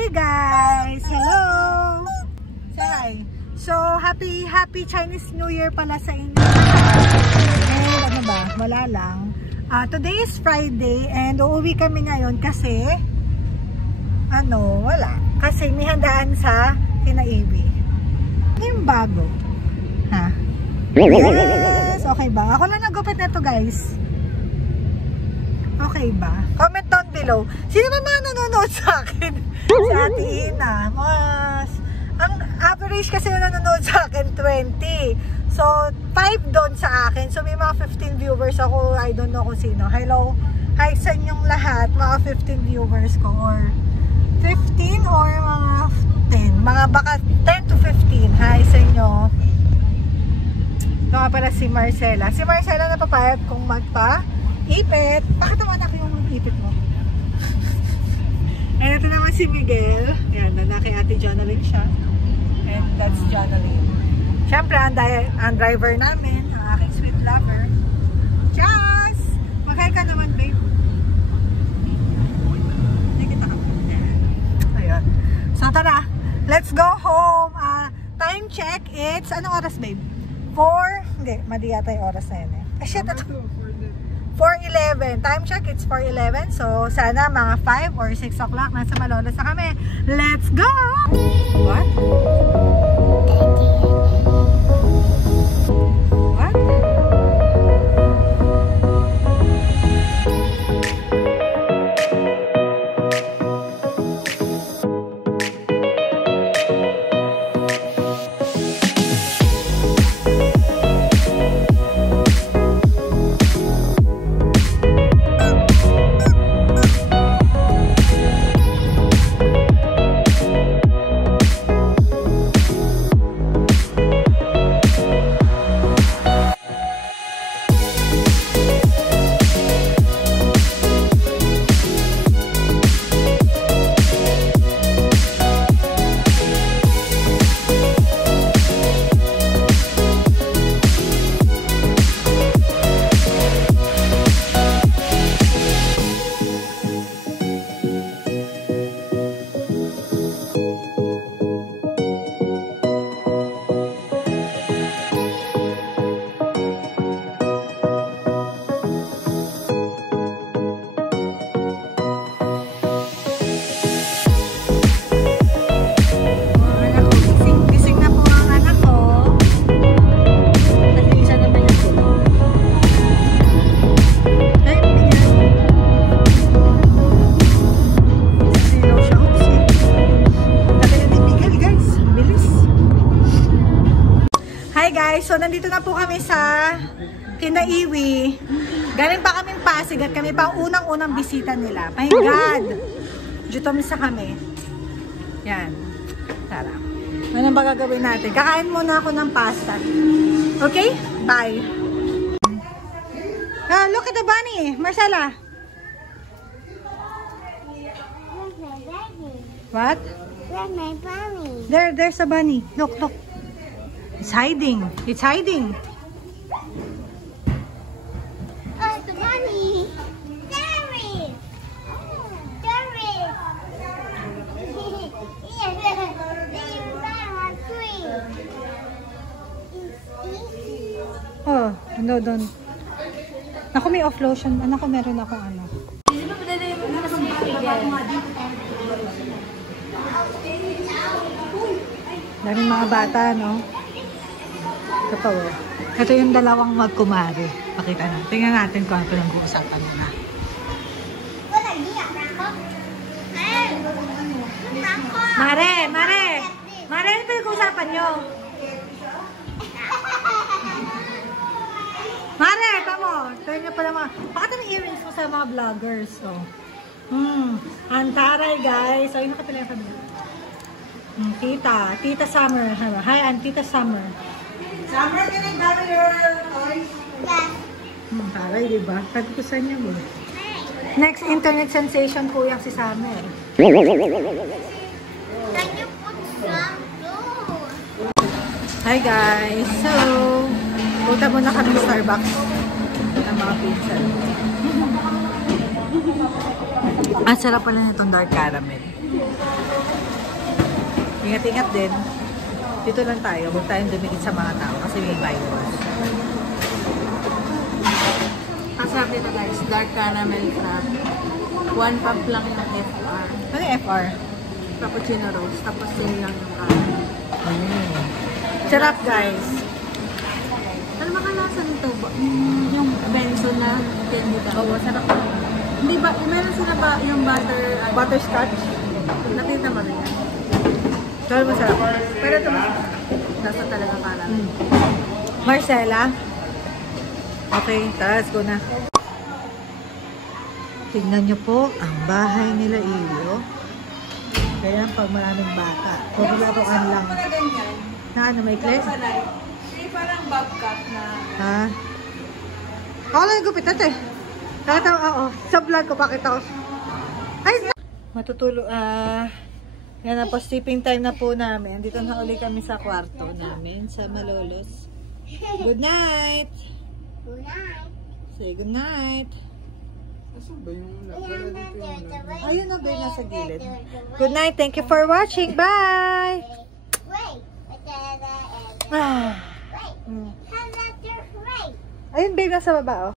Hi guys! Hello! Say hi! So, happy Chinese New Year pala sa inyo. Eh, ano ba? Wala lang. Today is Friday and uuwi kami ngayon kasi wala. Kasi may handaan sa kinaiwi. Ano yung bago? Ha? Yes! Okay ba? Ako lang nagupit na to guys. Okay ba? Comment down below. Sino ba mga nanonood sa akin? Si Ate Ina. Ang average kasi yung nanonood sa akin, 20. So, 5 doon sa akin. So, may mga 15 viewers ako. I don't know kung sino. Hello. Hi sa inyong lahat. Mga 15 viewers ko. Or 15 or mga 10. Mga baka 10 to 15. Hi sa inyo. Ito nga pala si Marcela. Si Marcela napapayag kung magpa-ipit. Bakit naman ako yung ipit mo? And ito naman si Miguel. Ayan, nanaki Ate Jonalyn siya. And that's Jonalyn. Siyempre, ang driver namin, ang aking sweet lover. Jazz! Mag-hi ka naman, babe. Hindi kita ka. Ayan. So, tara. Let's go home. Time check, it's, anong oras, babe? 4? Hindi, mali yata yung oras na yun eh. Shit, ito. 4:11. Time check, it's 4:11. So, sana mga 5 or 6 o'clock nasa Malolos na kami. Let's go! What? What? So, nandito na po kami sa Kinaiwi. Galing pa kaming Pasig at kami pa ang unang-unang bisita nila. My God! Jutomisa kami. Yan. Tara. Anong ba gagawin natin? Kakain muna ako ng pasta. Okay? Bye! Look at the bunny! Marcela! Where's my bunny? What? Where's my bunny? There's a bunny. Look, look. It's hiding. It's hiding. Oh, the bunny. There it is. There it is. Yes, it's on tree. Oh, no, don't. Naku, may off lotion. Anak ko, meron ako ano. Daming mga bata, no? Totoo. Ito yung dalawang magkumari. Pakita natin. Tingnan natin kung ano pinag-uusapan nila. Mare! Mare! Mare, ano pinag-uusapan nyo? Mare, tamo! Tayo nyo pala mga... Bakit ang earrings mo sa mga vloggers? So, Antaray, guys. So, yun nakapilay mo. Tita Summer. Hi, Tita Summer. Summer, can I borrow your toys? Yes. Taray, diba? Sabi ko sa inyo mo. Next internet sensation po yung si Summer. Can you put some glue? Hi guys! So, punta muna kami sa Starbucks ng mga pizza. Ang sarap pala nitong dark caramel. Ingat-ingat din. Dito lang tayo. Huwag tayong dumikit sa mga tao kasi may virus. Sabi na guys, dark caramel crab. 1 cup lang yung FR. Ano yung FR? Cappuccino roast. Tapos sale lang yung caramel. Sarap guys. Ano makalasa nito? Yung benzo na candy daw. Oo, sarap. Hindi ba, meron sila ba yung butter? Butterscotch. Nakita mo rin yan. Sarap masarap. Pero ito mas lasa talaga caramel. Marcela? Okay, let's go na. Tingnan nyo po ang bahay nila Iyo. Kaya pag maraming bata. Kung laruan lang. Na ano, may class? May parang bobcat na... Ha? Ako lang yung gupitat eh. Nakita ko, oo. Sa vlog ko, bakit ako? Ay! Matutulo, yan na po, sleeping time na po namin. Dito na uli kami sa kwarto namin, sa Malolos. Good night! Good night. Say good night. Ayun na ba yung nasa gilid? Good night, thank you for watching. Bye! Wait. Ah. Wait. How about your wait? Ayun babe, nasa baba oh.